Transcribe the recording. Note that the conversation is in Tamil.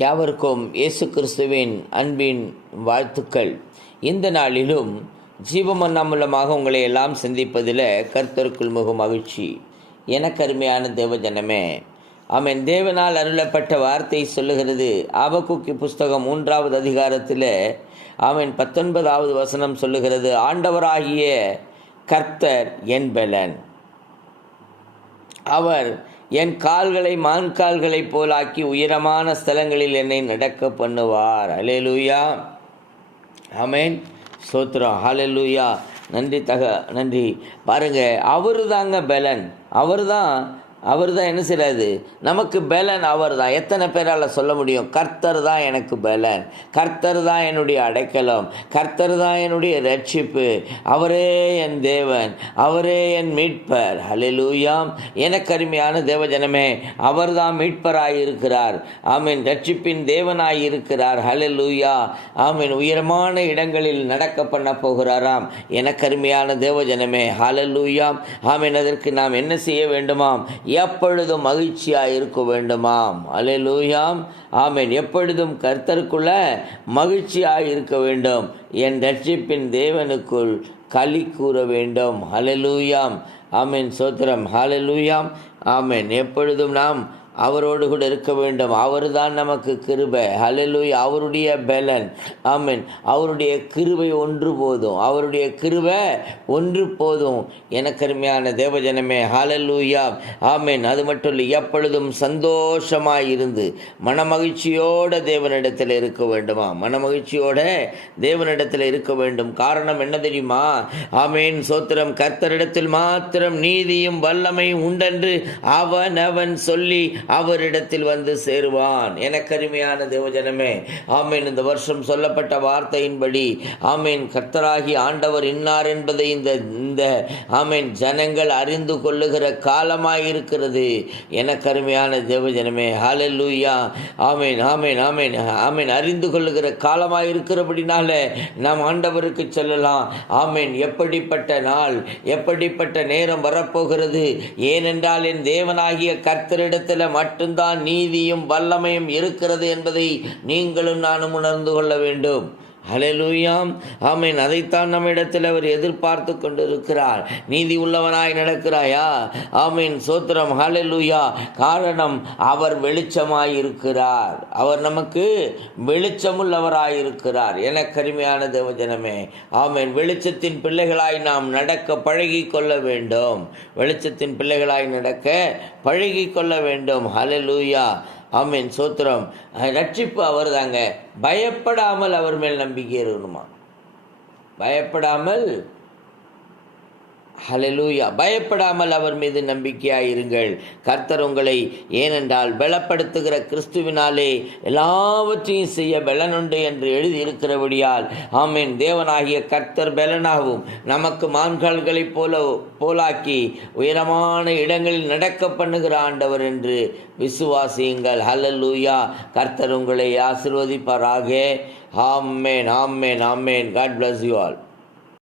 யாவருக்கும் இயேசு கிறிஸ்துவின் அன்பின் வாழ்த்துக்கள். இந்த நாளிலும் ஜீவமன்னா மூலமாக உங்களை எல்லாம் சந்திப்பதில் கர்த்தருக்குள் மிக மகிழ்ச்சி. எனக்கு அருமையான தேவஜனமே அவன் தேவனால் அருளப்பட்ட வார்த்தை சொல்லுகிறது. ஆபக்குக்கி புஸ்தகம் மூன்றாவது அதிகாரத்தில் அவன் பத்தொன்பதாவது வசனம் சொல்லுகிறது. ஆண்டவராகிய கர்த்தர் என்பலன் அவர் என் கால்களை மான் கால்களைப் போலாக்கி உயரமான ஸ்தலங்களில் என்னை நடக்க பண்ணுவார். அலேலூயா ஆமேன் சோத்ரம் ஹalleluya. நன்றி தக நன்றி. பாருங்க அவரு தாங்க பலன். அவர் தான் அவர் தான் என்ன செய்றாரு? நமக்கு பலன் அவர் தான் எத்தனை பேரால் சொல்ல முடியும்? கர்த்தர் தான் எனக்கு பலன். கர்த்தர் தான் என்னுடைய அடைக்கலம். கர்த்தர் தான் என்னுடைய ரட்சிப்பு. அவரே என் தேவன். அவரே என் மீட்பர். ஹalleluyaம் எனக்கு அருமையான தேவஜனமே அவர் தான் மீட்பராயிருக்கிறார். ஆமீன். ரட்சிப்பின் தேவனாயிருக்கிறார். இருக்கிறார் ஆமீன். உயரமான இடங்களில் நடக்க பண்ண போகிறாராம். எனக்கு அருமையான தேவஜனமே ஹலலூயாம் ஆமீன். அதற்கு நாம் என்ன செய்ய வேண்டுமாம்? எப்பொழுதும் மகிழ்ச்சியாக இருக்க வேண்டுமாம். அலையலூயாம் ஆமேன். எப்பொழுதும் கர்த்தருக்குள்ள மகிழ்ச்சியாக இருக்க வேண்டும். என் ரட்சிப்பின் தேவனுக்குள் களி கூற வேண்டும். ஹalleluyaம் ஆமேன். சோத்திரம். ஹலலூயாம் ஆமேன். எப்பொழுதும் நாம் அவரோடு கூட இருக்க வேண்டும். அவர் தான் நமக்கு கிருபை. ஹலலுய் அவருடைய பலன். ஆமீன் அவருடைய கிருபை ஒன்று போதும். அவருடைய கிருபை ஒன்று போதும். எனக்கருமையான தேவஜனமே ஹalleluya ஆமீன் அது மட்டும் இல்லை எப்பொழுதும் சந்தோஷமாக இருந்து மனமகிழ்ச்சியோட தேவனிடத்தில் இருக்க வேண்டுமா? மனமகிழ்ச்சியோட தேவனிடத்தில் இருக்க வேண்டும். காரணம் என்ன தெரியுமா? ஆமீன் சோத்திரம் கர்த்தரிடத்தில் மாத்திரம் நீதியும் வல்லமையும் உண்டென்று அவன் அவன் சொல்லி அவரிடத்தில் வந்து சேருவான். என கருமையான தேவஜனமே ஆமீன். இந்த வருஷம் சொல்லப்பட்ட வார்த்தையின்படி ஆமீன். கர்த்தராகி ஆண்டவர் இன்னார் என்பதை இந்த இந்த ஆமீன். ஜனங்கள் அறிந்து கொள்ளுகிற காலமாயிருக்கிறது. என கருமையான அருமையான தேவஜனமே ஹalleluya. ஆமீன் ஆமீன் ஆமீன் ஆமீன். அறிந்து கொள்ளுகிற காலமாயிருக்கிறபடினால நாம் ஆண்டவருக்கு சொல்லலாம். ஆமீன். எப்படிப்பட்ட நாள் எப்படிப்பட்ட நேரம் வரப்போகிறது? ஏனென்றால் என் தேவனாகிய கர்த்தரிடத்தில் மட்டும்தான் நீதியும் வல்லமையும் இருக்கிறது என்பதை நீங்களும் நானும் உணர்ந்து கொள்ள வேண்டும். ஹalleluyaம் ஆமீன். அதைத்தான் நம்ம இடத்தில் அவர் எதிர்பார்த்து கொண்டிருக்கிறார். நீதி உள்ளவனாய் நடக்கிறாயா? ஆமீன். சோத்திரம். ஹலலூயா காரணம் அவர் வெளிச்சமாய் இருக்கிறார் அவர் நமக்கு வெளிச்சமுள்ளவராய் இருக்கிறார் என கருமையான தேவஜனமே ஆமீன். வெளிச்சத்தின் பிள்ளைகளாய் நாம் நடக்க பழகி கொள்ள வேண்டும். வெளிச்சத்தின் பிள்ளைகளாய் நடக்க பழகி கொள்ள வேண்டும். ஹலலூயா ஆமீன் சோத்திரம். ரட்சிப்பு அவர் தாங்க பயப்படாமல் அவர் மேல் நம்பிக்கை இருக்கணுமா பயப்படாமல் ஹலலூயா பயப்படாமல் அவர் மீது நம்பிக்கையாயிருங்கள். கர்த்தர் உங்களை ஏனென்றால் பலப்படுத்துகிற கிறிஸ்துவினாலே எல்லாவற்றையும் செய்ய பலனுண்டு என்று எழுதியிருக்கிறபடியால் ஆமீன். தேவனாகிய கர்த்தர் பலனாகவும் நமக்கு மான்கால்களைப் போல போலாக்கி உயரமான இடங்களில் நடக்க பண்ணுகிற ஆண்டவர் என்று விசுவாசியுங்கள். ஹலலூயா கர்த்தர் உங்களை ஆசிர்வதிப்பாராக. ஆம்மேன் ஆம்மேன் ஆம்மேன் காட் பிளஸ் யூ ஆல்